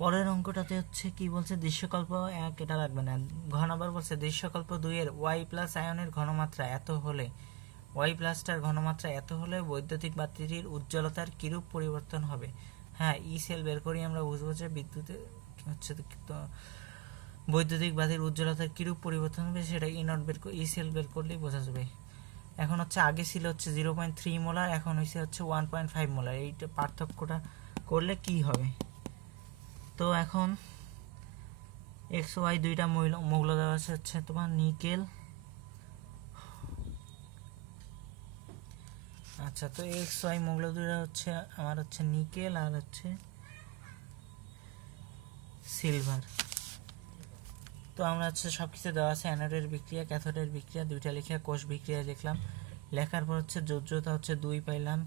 পরের অঙ্কটাতে হচ্ছে কি বলছে, দৃশ্যকল্প 1 এটা লাগবে না। ঘ নাম্বার বলছে দৃশ্যকল্প 2 এর ওয়াই প্লাস আয়নের ঘনমাত্রা এত হলে, ওয়াই প্লাসটার ঘনমাত্রা এত হলে বৈদ্যুতিক বাতিটির উজ্জ্বলতার কিরূপ পরিবর্তন হবে। হ্যাঁ, ই সেল বের করি আমরা বুঝবো যে বিদ্যুতের হচ্ছে বৈদ্যুতিক বাতির উজ্জ্বলতার কিরূপ পরিবর্তন হবে সেটা ই নট বের ই সেল বের করলেই বোঝা যাবে। এখন হচ্ছে আগে ছিল হচ্ছে 0.3 মোলার, এখন হয়েছে হচ্ছে 1.5 মোলার। এইটা পার্থক্যটা করলে কি হবে। তো এখন এক্স ওয়াই দুইটা মৌল দেওয়া আছে হচ্ছে তোমার নিকেল। আচ্ছা, তো এক্স ওয়াই মৌল দুইটা হচ্ছে আমার হচ্ছে নিকেল আর হচ্ছে সিলভার। তো আমরা হচ্ছে সব কিছু দেওয়া আছে, অ্যানোডের বিক্রিয়া ক্যাথোডের বিক্রিয়া দুইটা লিখে কোষ বিক্রিয়া লিখলাম। লেখার পর হচ্ছে যোজ্যতা হচ্ছে 2 পাইলাম,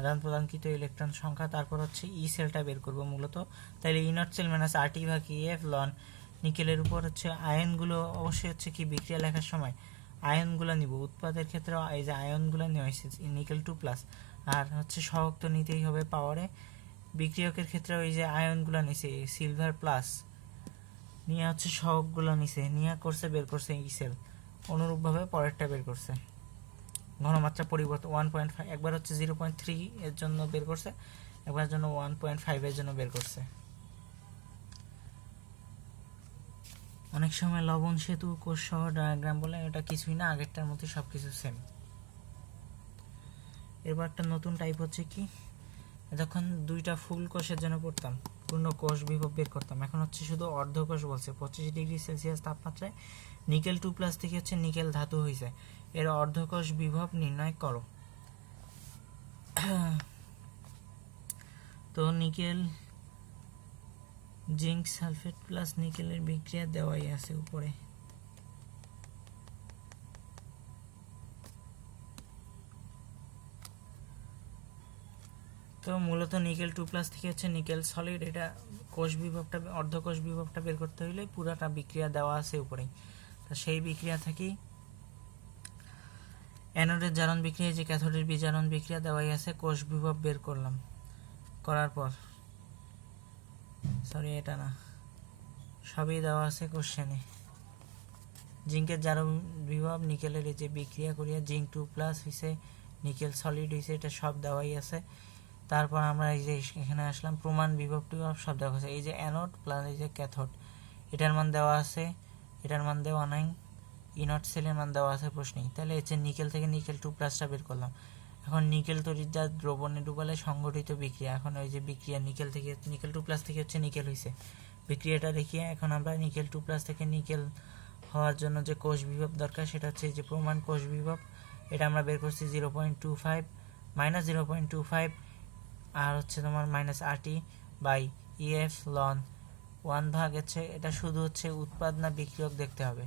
আদান প্রদানকৃত ইলেকট্রন সংখ্যা, তারপর হচ্ছে ই সেলটা বের করবো মূলত। তাহলে ই নট সেল মাইনাস আরটি ভাগ ইএফ লন নিকেলের উপর হচ্ছে আয়নগুলো অবশ্যই হচ্ছে কি বিক্রিয়া লেখার সময় আয়নগুলো নিব। উৎপাদের ক্ষেত্রে এই যে আয়নগুলো নেওয়া হয়েছে নিকেল 2+, আর হচ্ছে সহগ তো নিতেই হবে পাওয়ারে। বিক্রিয়কের ক্ষেত্রে ওই যে আয়নগুলো নিছে সিলভার প্লাস নিয়ে হচ্ছে সহগগুলো নিছে নিয়ে করছে বের করছে ই সেল। অনুরূপভাবে পরেরটা বের করছে। ঘনমাত্রা পরিবর্তন 1.5, একবার হচ্ছে 0.3 এর জন্য বের করছে, একবার জন্য 1.5 এর জন্য বের করছে। অনেক সময় লবণ সেতু কোষ সহ ডায়াগ্রাম বলে, এটা কিছুই না, আগেরটার মধ্যে সব কিছু সেম। এরপর একটা নতুন টাইপ হচ্ছে কি, যখন দুইটা ফুল কোষের জন্য পড়তাম পূর্ণ কোষ বিভব বের করতাম, এখন হচ্ছে শুধু অর্ধকোষ বলছে। 25 ডিগ্রি সেলসিয়াস তাপমাত্রায় নিকেল 2+ থেকে হচ্ছে নিকেল ধাতু হয়েছে, এর অর্ধকোষ বিভব নির্ণয় করো। তো নিকেল জিঙ্ক সালফেট প্লাস নিকেলের বিক্রিয়া দেওয়াই আছে উপরে। তো মূলত নিকেল 2+ থেকে হচ্ছে নিকেল সলিড, এটা কোষ বিভবটা অর্ধকোষ বিভবটা বের করতে হলে পুরাটা বিক্রিয়া দেওয়া আছে উপরেই। তো সেই বিক্রিয়া থেকেই অ্যানোডের জারণ বিক্রিয়া, যে ক্যাথোডের বিজারণ বিক্রিয়া দেওয়াই আছে, কোষ বিভব বের করলাম। করার পর সরি এটা না, সবই দেওয়া আছে কোশ্চেনে। জিঙ্কের জারণ বিভব নিকেলের এই যে বিক্রিয়া করিয়া জিঙ্ক 2+ হয়েছে, নিকেল সলিড হয়েছে, এটা সব দেওয়াই আছে। তারপর আমরা এই যে এখানে আসলাম, প্রমাণ বিভব টিভব সব দেওয়া আছে। এই যে অ্যানোড প্লাস এই যে ক্যাথোড, এটার মান দেওয়া আছে, এটার মান দেওয়া নাই, ই নট সেলের মান দেওয়া আছে প্রশ্নেই। তাহলে হচ্ছে নিকেল থেকে নিকেল 2+টা বের করলাম। এখন নিকেল তড়িৎ দ্রবণে ডুবালে সংঘটিত বিক্রিয়া, এখন ওই যে বিক্রিয়া নিকেল থেকে নিকেল 2+ থেকে হচ্ছে নিকেল হয়েছে, বিক্রিয়াটা দেখিয়ে এখন আমরা নিকেল 2+ থেকে নিকেল হওয়ার জন্য যে কোষ বিভব দরকার সেটা হচ্ছে যে প্রমাণ কোষ বিভব, এটা আমরা বের করছি 0.25 মাইনাস 0.25 আর হচ্ছে তোমার minus RT by F ln 1 হচ্ছে। এটা শুধু হচ্ছে উৎপাদ না বিক্রিয়ক দেখতে হবে।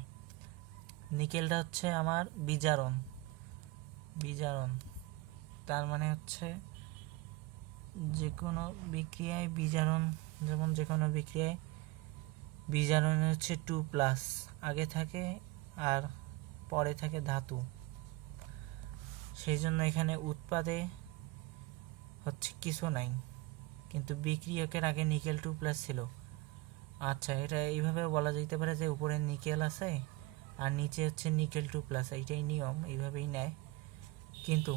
নিকেলটা হচ্ছে আমার বিজারণ, তার মানে হচ্ছে যে কোনো বিক্রিয়ায় বিজারণ, যেমন যে কোনো বিক্রিয়ায় বিজারণে হচ্ছে 2+ আগে থাকে আর পরে থাকে ধাতু, সেই জন্য এখানে উৎপাদে হচ্ছে কিছু নাই, কিন্তু বিক্রিয়কের আগে নিকেল 2+ ছিল। আচ্ছা, এটা এইভাবে বলা যেতে পারে যে উপরে নিকেল আছে আর নিচে হচ্ছে নিকেল 2+, এইটাই নিয়ম, এইভাবেই নেয়। কিন্তু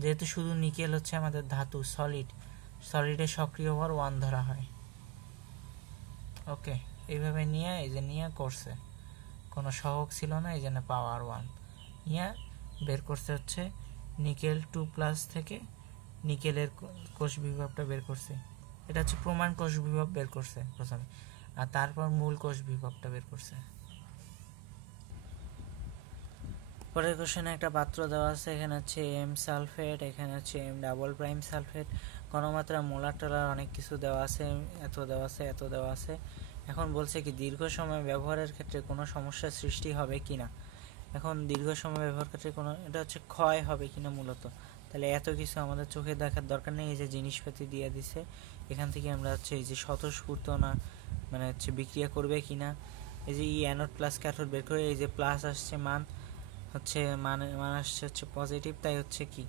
যেহেতু শুধু নিকেল হচ্ছে আমাদের ধাতু সলিডের সক্রিয় ভর 1 ধরা হয়। ওকে, এইভাবে নিয়ে এই যে নিয়ে করছে, কোনো সহগ ছিল না, এই জন্য পাওয়ার 1 নিয়ে বের করছে হচ্ছে নিকেল 2+ থেকে নিকেলের কোষ বিভবটা বের করছে। এটা হচ্ছে প্রমাণ কোষ বিভব বের করছে প্রথমে, আর তারপর মূল কোষ বিভবটা বের করছে। পরের কোশ্চেনে একটা পাত্র দেওয়া আছে, এখানে হচ্ছে এম সালফেট, এখানে হচ্ছে এম ডাবল প্রাইম সালফেট, ঘনমাত্রা মোলার টোলার অনেক কিছু দেওয়া আছে, এত দেওয়া আছে এত দেওয়া আছে। এখন বলছে কি দীর্ঘ সময় ব্যবহারের ক্ষেত্রে কোনো সমস্যার সৃষ্টি হবে কিনা। এখন দীর্ঘ সময় ব্যবহার ক্ষেত্রে কোনো, এটা হচ্ছে ক্ষয় হবে কিনা মূলত। তাহলে এত কিছু আমাদের চোখে দেখার দরকার নেই, এই যে জিনিসপাতি দিয়ে দিছে, এখান থেকে আমরা হচ্ছে এই যে স্বতঃস্ফূর্ত না মানে হচ্ছে বিক্রিয়া করবে কিনা, এই যে ই অ্যানোড প্লাস ক্যাথোড বের করে এই যে প্লাস আসছে মান হচ্ছে মান আসছে হচ্ছে পজিটিভ, তাই হচ্ছে কি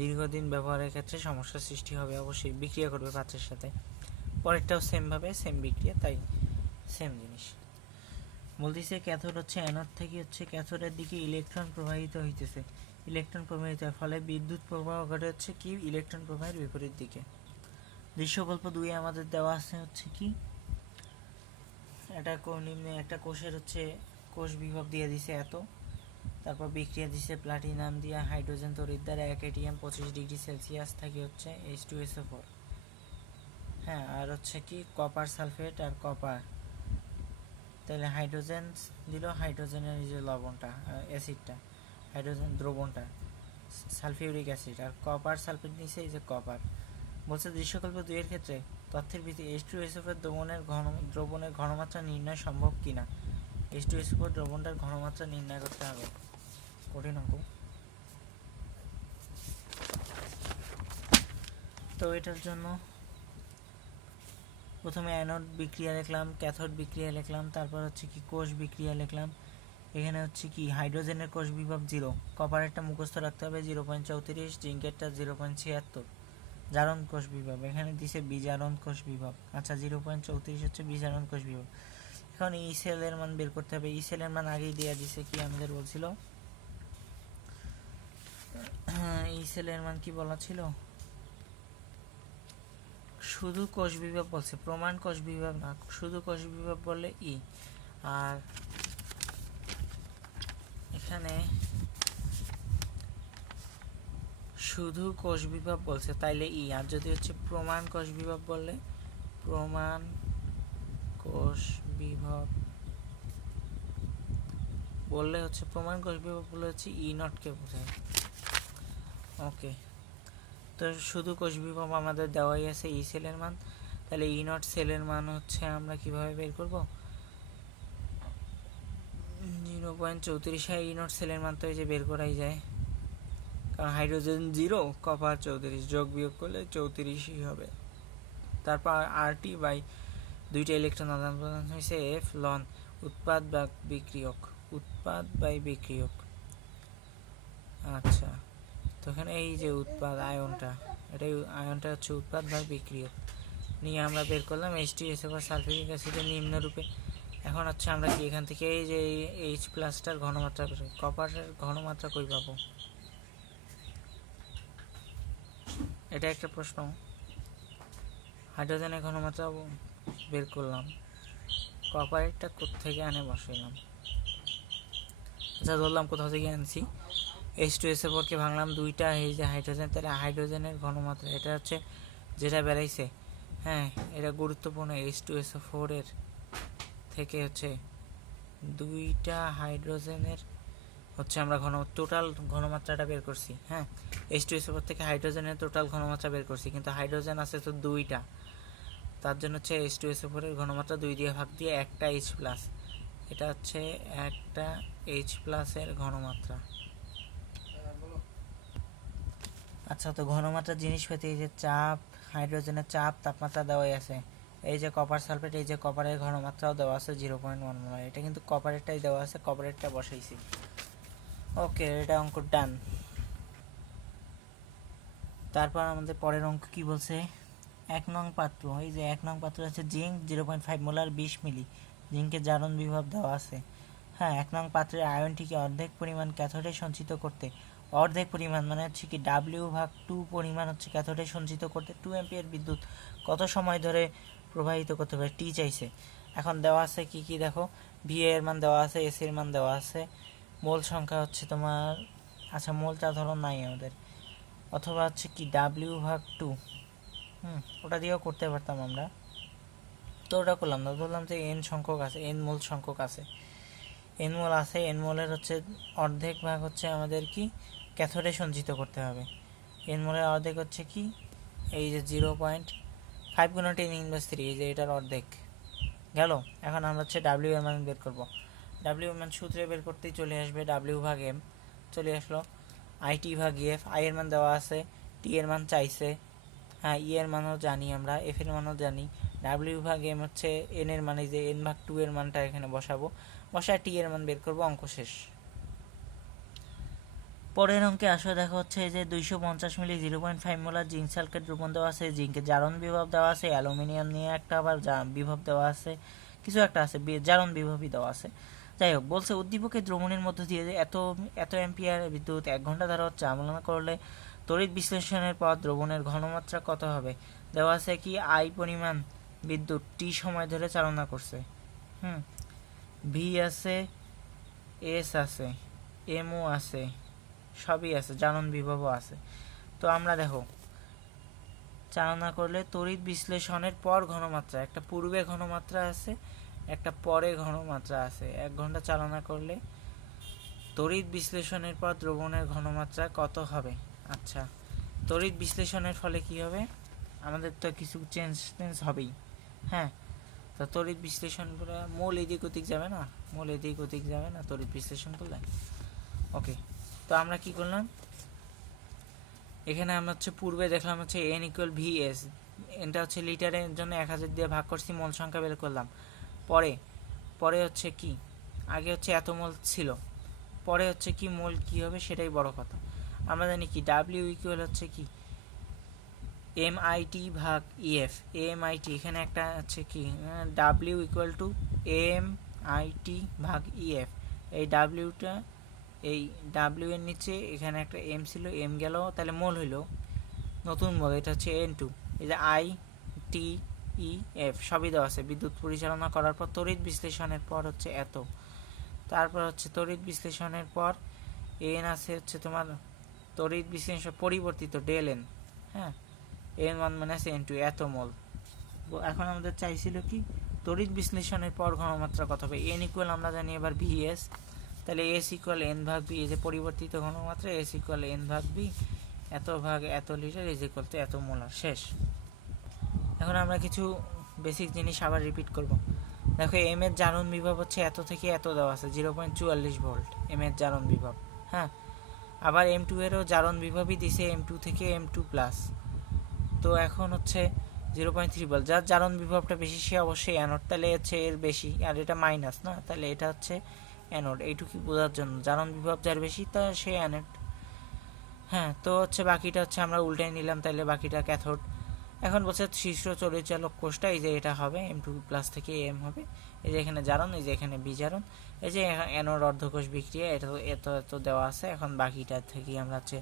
দীর্ঘদিন ব্যবহারের ক্ষেত্রে সমস্যার সৃষ্টি হবে, অবশ্যই বিক্রিয়া করবে পাত্রের সাথে। পরেরটাও সেমভাবে সেম বিক্রিয়া, তাই সেম জিনিস বলতেছে। ক্যাথোড হচ্ছে অ্যানোড থেকে হচ্ছে ক্যাথোডের দিকে ইলেকট্রন প্রবাহিত হইতেছে, ইলেকট্রন প্রবাহিত হওয়ার ফলে বিদ্যুৎ প্রবাহ ঘটে হচ্ছে কি ইলেকট্রন প্রবাহের বিপরীত দিকে। দৃশ্যকল্প 2 আমাদের দেওয়া আছে হচ্ছে কি এটা নিম্নে একটা কোষের হচ্ছে কোষ বিভব দিয়ে দিছে এত, তারপর বিক্রিয়া দিছে প্লাটিনাম দিয়ে হাইড্রোজেন তড়িৎ দ্বারা 1 এটিএম 25 ডিগ্রি সেলসিয়াস থাকে হচ্ছে H2SO4। হ্যাঁ, আর হচ্ছে কি কপার সালফেট আর কপার, তাহলে হাইড্রোজেন দিল, হাইড্রোজেনের এই যে লবণটা অ্যাসিডটা, হাইড্রোজেন দ্রবণটা সালফিউরিক অ্যাসিড, আর কপার সালফেট নিচে এই যে কপার। বলছে দৃশ্যকল্প 2 এর ক্ষেত্রে তথ্যের ভিত্তিতে H2SO4 দ্রবণের ঘনমাত্রা নির্ণয় সম্ভব কিনা। H2SO4 দ্রবণটার ঘনমাত্রা নির্ণয় করতে হবে, কঠিন অঙ্ক। তো এটার জন্য প্রথমে অ্যানোড বিক্রিয়া লিখলাম, ক্যাথোড বিক্রিয়া লিখলাম, তারপর হচ্ছে কি কোষ বিক্রিয়া লিখলাম। এখানে হচ্ছে কি হাইড্রোজেনের কোষ বিভব 0, কপারেরটা মুখস্থ রাখতে হবে 0.34, জিঙ্কেরটা 0.76। জারণ কোষ বিভব এখানে দিছে বিজারণ কোষ বিভব, আচ্ছা 0.34 হচ্ছে বিজারণ কোষ বিভব। এখন ই সেলের মান বের করতে হবে, ই সেলের মান আগেই দেওয়া দিছে, কি আমাদের বলছিল ই সেলের মান কি বলা ছিল, শুধু কোষ বিভব বলছে, প্রমাণ কোষ বিভব না, শুধু কোষ বিভব বললে ই, আর এখানে শুধু কোষ বিভব বলছে তাইলে ই, আর যদি হচ্ছে প্রমাণ কোষ বিভব বললে প্রমাণ কোষ বিভব বললে হচ্ছে প্রমাণ কোষ বিভব বললে হচ্ছে ই নটকে বোঝায়। ওকে, তো শুধু কোষ বিভব আমাদের দেওয়াই আছে ই সেলের মান, তাহলে ই নট সেলের মান হচ্ছে আমরা কিভাবে বের করব, 0.34 হয় ই নট সেলের মান, তো এই যে বের করাই যায়, কারণ হাইড্রোজেন 0, কপার 34, যোগ বিয়োগ করলে 34ই হবে। তারপর আরটি বাই দুইটা ইলেকট্রন আদান প্রদান হয়েছে এফ লন, উৎপাদ বা বিক্রিয়ক, উৎপাদ বাই বিক্রিয়ক। আচ্ছা, তো এখানে এই যে উৎপাদ আয়নটা, এটাই আয়নটা হচ্ছে উৎপাদ বা বিক্রিয়ক নিয়ে আমরা বের করলাম H2SO4 সালফিউরিক অ্যাসিডের নিম্নরূপে। এখন হচ্ছে আমরা কি এখান থেকে এই যে এইচ প্লাসটার ঘনমাত্রা বের, কপারের ঘনমাত্রা কই পাবো, এটা একটা প্রশ্ন। হাইড্রোজেনের ঘনমাত্রা বের করলাম, কপারেরটা কোত্থেকে আনে বসাইলাম, আচ্ছা ধরলাম কোথাও থেকে আনছি, H2SO4 কে ভাঙলাম দুইটা, এই যে হাইড্রোজেন, তাহলে হাইড্রোজেনের ঘনমাত্রা এটা হচ্ছে যেটা বেরাইছে, হ্যাঁ এটা গুরুত্বপূর্ণ, H2SO4 এর থেকে হচ্ছে দুইটা হাইড্রোজেনের হচ্ছে আমরা টোটাল ঘনমাত্রাটা বের করছি। হ্যাঁ, H2SO4 থেকে হাইড্রোজেনের টোটাল ঘনমাত্রা বের করছি, কিন্তু হাইড্রোজেন আছে তো দুইটা, তার জন্য হচ্ছে H2SO4 এর ঘনমাত্রা 2 দিয়ে ভাগ দিয়ে একটা H প্লাস, এটা হচ্ছে একটা H প্লাসের ঘনমাত্রা। আচ্ছা, তো ঘনমাত্রার জিনিস পেতে এই যে চাপ, হাইড্রোজেনের চাপ, তাপমাত্রা দেওয়াই আছে। এই যে কপার সালফেট, এই যে কপারের ঘনমাত্রাও দেওয়া আছে 0.1 মোলার, এটা কিন্তু কপারেরটাই দেওয়া আছে, কপারেরটা বসাইছি। ওকে, এটা অঙ্ক ডান। তারপর আমাদের পরের অঙ্ক কি বলছে, 1 নং পাত্র, এই যে 1 নং পাত্র আছে জিঙ্ক 0.5 মোলার 20 মিলি, জিঙ্কের জারণ বিভব দেওয়া আছে। হ্যাঁ, 1 নং পাত্রের আয়নটিকে অর্ধেক পরিমাণ ক্যাথোডে সঞ্চিত করতে, অর্ধেক পরিমাণ মানে হচ্ছে কি W/2 পরিমাণ হচ্ছে ক্যাথোডে সঞ্চিত করতে 2 অ্যাম্পিয়ার বিদ্যুৎ কত সময় ধরে প্রবাহিত করতে পারে, টি চাইছে। এখন দেওয়া আছে কি কি দেখো, ভি এর মান দেওয়া আছে, এস এর মান দেওয়া আছে, মোল সংখ্যা হচ্ছে তোমার, আচ্ছা মোলটা ধরো নাই আমাদের, অথবা হচ্ছে কি W/2, ওটা দিয়েও করতে পারতাম আমরা, তো ওটা করলাম না, ধরলাম যে এন সংখ্যক আছে, এন মোল সংখ্যক আছে, এন মোল আছে, এন মোলের হচ্ছে অর্ধেক ভাগ হচ্ছে আমাদের কি ক্যাথোডে সঞ্চিত করতে হবে। এন মোলের অর্ধেক হচ্ছে কি এই যে 0.5 × 10⁻³ এই যে এটার অর্ধেক গেল। এখন আমরা হচ্ছে ডাব্লিউ এর মান বের করবো, ডাব্লিউ এর মান সূত্রে বের করতেই চলে আসবে W/m, চলে আসলো IT/F, আই এর মান দেওয়া আছে, টি এর মান চাইছে, হ্যাঁ ই এর মানও জানি আমরা, এফ এর মানও জানি, W/m হচ্ছে এন এর মানে যে n/2 এর মানটা এখানে বসাবো, বসায় টি এর মান বের করবো, অঙ্ক শেষ। পরের অঙ্কে আসলে দেখা হচ্ছে যে 250 মিলি 0.5 মোলার জিঙ্ক সালফেট দ্রবণ দেওয়া আছে, জিঙ্কের জারণ বিভব দেওয়া আছে, অ্যালুমিনিয়াম নিয়ে একটা আবার বিভব দেওয়া আছে, কিছু একটা আছে, জারণ বিভবই দেওয়া আছে। যাই হোক, বলছে উদ্দীপকের দ্রবণের মধ্য দিয়ে এত এত অ্যাম্পিয়ার বিদ্যুৎ 1 ঘন্টা ধারা চালনা করলে তড়িৎ বিশ্লেষণের পর দ্রবণের ঘনমাত্রা কত হবে। দেওয়া আছে কি আই পরিমাণ বিদ্যুৎ টি সময় ধরে চালনা করছে। ভি আছে, এস আছে, এমও আছে, সবই আছে, জারণ বিভবও আছে। তো আমরা দেখো চালনা করলে তড়িৎ বিশ্লেষণের পর ঘনমাত্রা, একটা পূর্বে ঘনমাত্রা আছে, একটা পরে ঘনমাত্রা আছে। 1 ঘন্টা চালনা করলে তড়িৎ বিশ্লেষণের পর দ্রবণের ঘনমাত্রা কত হবে। আচ্ছা, তড়িৎ বিশ্লেষণের ফলে কি হবে, আমাদের তো কিছু চেঞ্জ হবেই। হ্যাঁ, তো তড়িৎ বিশ্লেষণ করে মূল এদিক ওদিক যাবে না, মূল এদিক ওদিক যাবে না তড়িৎ বিশ্লেষণ করলে। ওকে, তো আমরা কি করলাম, এখানে আমরা হচ্ছে পূর্বে দেখলাম হচ্ছে এন ইকুয়াল ভি এস, এটা হচ্ছে লিটারের জন্য 1000 দিয়ে ভাগ করছি, মোল সংখ্যা বের করলাম। পরে হচ্ছে কি, আগে হচ্ছে এত মোল ছিল, পরে হচ্ছে কি মোল কি হবে সেটাই বড় কথা। আমরা জানি কি ডাব্লিউ ইকুয়াল হচ্ছে কি এম আই টি ভাগ ইএফ। এম আই টি এখানে একটা হচ্ছে কি W equal to M I T ভাগ ইএফ। এই ডাব্লিউটা, এই ডাব্লিউ এর নিচে এখানে একটা এম ছিল, এম গেল, তাহলে মোল হইল নতুন মোল, এটা হচ্ছে এন টু। এই যে আই টি ই এফ সবই দেওয়া আছে। বিদ্যুৎ পরিচালনা করার পর তড়িৎ বিশ্লেষণের পর হচ্ছে এত, তারপর হচ্ছে তড়িৎ বিশ্লেষণের পর এন আছে হচ্ছে তোমার তড়িৎ বিশ্লেষণ পরিবর্তিত ডেল এন। হ্যাঁ, n one minus n two, এত মোল। এখন আমাদের চাইছিল কি তড়িৎ বিশ্লেষণের পর ঘনমাত্রা কত হবে। এন ইকুয়াল আমরা জানি এবার ভি এস, তাহলে এস ইকুয়াল এন ভাগ বি, এই যে পরিবর্তিত ঘনমাত্রা, এস ইকুয়াল এন ভাগ বি, এত ভাগ এত লিটার ইজ ইকুয়াল টু এত মোলার। শেষ। এখন আমরা কিছু বেসিক জিনিস আবার রিপিট করব। দেখো এম এর জারণ বিভব হচ্ছে এত থেকে এত দেওয়া আছে, 0.44 ভোল্ট এম এর জারণ বিভব। হ্যাঁ, আবার এম টু এরও জারণ বিভবই দিছে এম টু থেকে এম টু প্লাস। তো এখন হচ্ছে 0.3 ভোল্ট, যার জারণ বিভবটা বেশি সে অবশ্যই অ্যানোড, তাহলে হচ্ছে এর বেশি, আর এটা মাইনাস না, তাহলে এটা হচ্ছে অ্যানোড। এইটুকু বোঝার জন্য জারণ বিভব যার বেশি তা সে অ্যানোড। হ্যাঁ, তো হচ্ছে বাকিটা হচ্ছে আমরা উল্টাই নিলাম, তাহলে বাকিটা ক্যাথোড। এখন বলছে শীর্ষ চরিচালক কোষটা, এই যে এটা হবে এম টু প্লাস থেকে এম হবে, এই যে এখানে জারণ, এই যে এখানে বিজারণ, এই যে অ্যানোড অর্ধকোষ বিক্রিয়া, এটা এত এত দেওয়া আছে। এখন বাকিটা থেকে আমরা হচ্ছে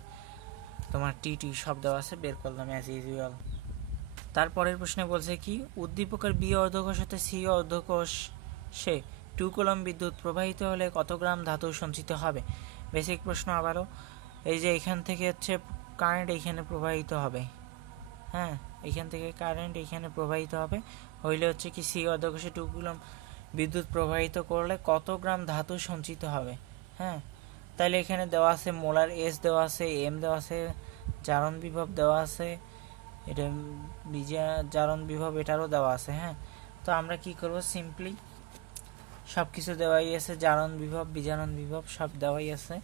তোমার টি টি সব দেওয়া আছে, বের করলাম অ্যাজ ইউজুয়াল। তারপরের প্রশ্নে বলছে কি উদ্দীপকের বি অর্ধকোষ হতে সি অর্ধকোষে 2 কুলম্ব বিদ্যুৎ প্রবাহিত হলে কত গ্রাম ধাতু সঞ্চিত হবে। বেসিক প্রশ্ন আবারও। এই যে এখান থেকে হচ্ছে কারেন্ট এইখানে প্রবাহিত হবে। হ্যাঁ, এইখান থেকে কারেন্ট এইখানে প্রবাহিত হবে, হইলে হচ্ছে কি সি অর্ধকোষে 2 কুলম্ব বিদ্যুৎ প্রবাহিত করলে কত গ্রাম ধাতু সঞ্চিত হবে। হ্যাঁ, তাহলে এখানে দেওয়া আছে মোলার এস দেওয়া আছে, এম দেওয়া আছে, জারণ বিভব দেওয়া আছে, এটা জারণ বিভব এটারও দেওয়া আছে। হ্যাঁ, তো আমরা কি করব, সিম্পলি সব কিছু দেওয়াই আছে, জারণ বিভব বিজারণ বিভব সব দেওয়াই আছে।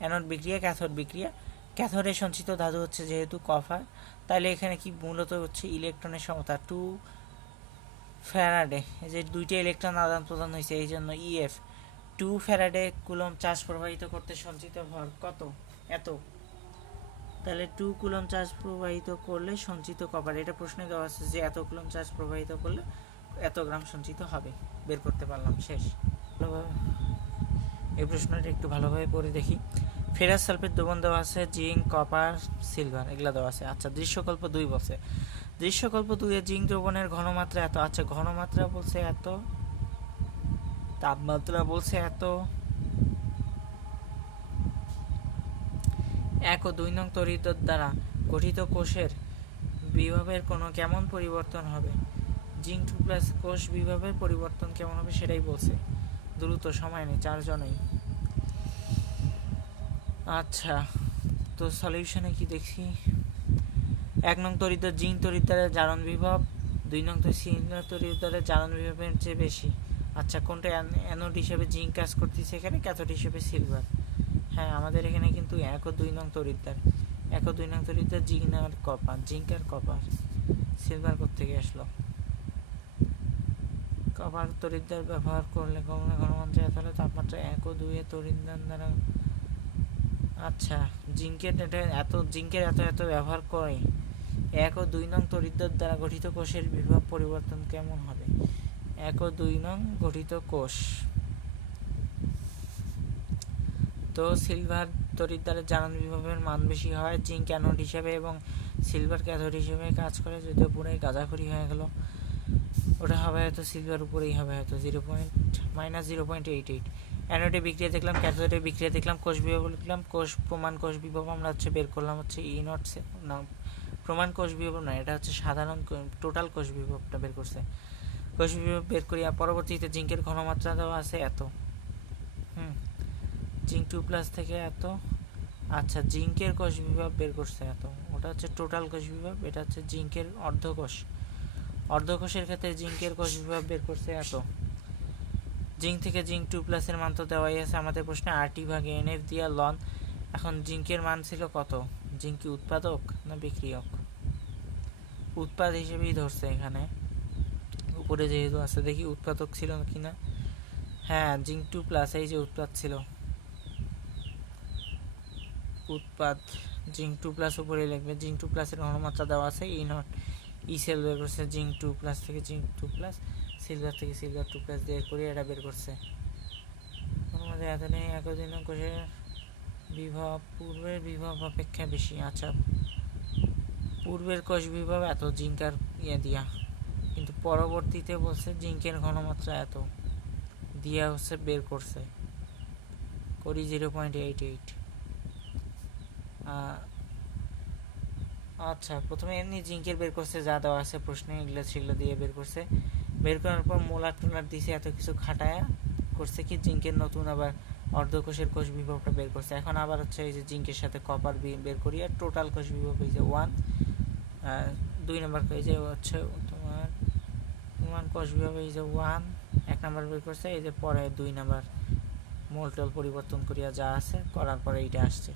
অ্যানোড বিক্রিয়া, ক্যাথোড বিক্রিয়া। ক্যাথোডে সঞ্চিত ধাতু হচ্ছে যেহেতু কপার, তাহলে এখানে কি মূলত হচ্ছে ইলেকট্রনের সমতা 2 ফ্যারাডে, এই যে দুইটা ইলেকট্রন আদান প্রদান হয়েছে, এই জন্য ইএফ 2 ফ্যারাডে কুলম্ব চার্জ প্রবাহিত করতে সঞ্চিত ভর কত, এত। তাহলে 2 কুলম্ব চার্জ প্রবাহিত করলে সঞ্চিত কপার, এটা প্রশ্নে দেওয়া আছে যে এত কুলম্ব চার্জ প্রবাহিত করলে এত গ্রাম সঞ্চিত হবে, বের করতে পারলাম। শেষ। ভালোভাবে এই প্রশ্নটা একটু ভালোভাবে পড়ে দেখি। ফেরাস সালফেট দ্রবণ দেওয়া আছে, জিঙ্ক, কপার, সিলভার এগুলো দেওয়া আছে। আচ্ছা, দৃশ্যকল্প 2 বলছে, দৃশ্যকল্প 2 এ জিঙ্ক দ্রবণের ঘনমাত্রা এত। আচ্ছা, ঘনমাত্রা বলছে এত, তাপমাত্রা বলছে এত, 1 ও 2 নং তড়িৎ দ্বারা গঠিত কোষের বিভবের কোনো কেমন পরিবর্তন হবে। জিঙ্ক 2 প্লাস কোষ বিভবের পরিবর্তন কেমন হবে সেটাই বলছে। দ্রুত, সময় নেই, 4 জনই। আচ্ছা, তো সলিউশনে কি দেখছি, 1 নং তড়িৎ জিঙ্ক তড়িৎ দ্বারা জারণ বিভব, 2 নং তড়িৎ দ্বারা জারণ বিভবের চেয়ে বেশি। আচ্ছা, কোনটা অ্যানোড হিসেবে জিঙ্ক কাজ করতেছে, এখানে ক্যাথোড হিসেবে সিলভার। হ্যাঁ, আমাদের এখানে কিন্তু 1 ও 2 নং তড়িৎদ্বার, 1 ও 2 নং তড়িৎদ্বার জিঙ্ক আর কপার, জিঙ্ক আর কপার। সিলভার কোত্থেকে আসলো, কপার তড়িৎদ্বার ব্যবহার করলে ঘনমাত্রা এত হলে তাপমাত্রা 1 ও 2 এর তড়িৎদ্বার দ্বারা আচ্ছা, জিঙ্কের এত এত ব্যবহার করে 1 ও 2 নং তড়িৎদ্বার দ্বারা গঠিত কোষের বিভব পরিবর্তন কেমন হবে? 1 ও 2 নং গঠিত কোষ, তো সিলভার তড়িৎদ্বারের জারণ বিভবের মান বেশি হয়, জিঙ্ক অ্যানোড হিসেবে এবং সিলভার ক্যাথোড হিসেবে কাজ করে। যদিও পুরাই গাঁজাখড়ি হয়ে গেল, ওটা হবে হয়তো সিলভার উপরেই হবে হয়তো -0.88। অ্যানোডে বিক্রিয়া দেখলাম, ক্যাথোডে বিক্রিয়া দেখলাম, কোষ বিভব লিখলাম, প্রমাণ কোষ বিভব আমরা বের করলাম হচ্ছে E0 না, প্রমাণ কোষ বিভব না, এটা হচ্ছে সাধারণ টোটাল কোষ বিভবটা বের করছে। কোষ বিভব বের করিয়া পরবর্তীতে জিঙ্কের ঘনমাত্রা দেওয়া আছে এত, জিঙ্ক 2+ থেকে এত। আচ্ছা, জিঙ্কের কোষ বিভব বের করছে এত, ওটা হচ্ছে টোটাল কোষ বিভব, এটা হচ্ছে জিঙ্কের অর্ধকোষের ক্ষেত্রে জিঙ্কের কোষ বিভব বের করছে এত। জিঙ্ক থেকে জিঙ্ক 2+ এর মান তো দেওয়াই আছে আমাদের প্রশ্নে, RT/NF দিয়া লন। এখন জিঙ্কের মান ছিল কত? জিঙ্ক কি উৎপাদক না বিক্রিয়ক? উৎপাদ হিসেবেই ধরছে এখানে, উপরে যেহেতু আছে, দেখি উৎপাদক ছিল কিনা। হ্যাঁ, জিঙ্ক 2+, এই যে উৎপাদ ছিল, উৎপাদ জিঙ্ক 2+ উপরে লিখবে। জিঙ্ক 2+ এর ঘনমাত্রা দেওয়া আছে E0। সেল বের করছে জিঙ্ক 2+ থেকে জিঙ্ক 2+, সিলভার থেকে সিলভার 2+ বের করে এটা বের করছে। আমাদের এত নেই, 1 ও 2 নং কোষের বিভব পূর্বের বিভব অপেক্ষা বেশি। আচ্ছা, পূর্বের কোষ বিভব এত জিঙ্ক আর দিয়া, কিন্তু পরবর্তীতে বলছে জিঙ্কের ঘনমাত্রা এত দিয়া হচ্ছে বের করছে, করি 0.88। আচ্ছা, প্রথমে এমনি জিঙ্কের বের করছে, যা দেওয়া আছে প্রশ্নে, এগুলো সেগুলো দিয়ে বের করছে। বের করার পর মোলার টোলার দিছে, এত কিছু খাটায়া করছে কি জিঙ্কের নতুন আবার অর্ধকোষের কোষ বিভবটা বের করছে। এখন আবার হচ্ছে এই যে জিঙ্কের সাথে কপার বের করি, আর টোটাল কোষ বিভব এই যে 1। 2 নম্বর এই যে হচ্ছে তোমার কোষ বিভব এই যে 1, 1 নম্বর বের করছে, এই যে পরে 2 নম্বর মোলটল পরিবর্তন করিয়া যা আছে করার পরে এইটা আসছে,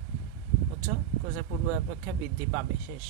বুঝছো? কোষের পূর্ব অপেক্ষা বৃদ্ধি পাবে, শেষ।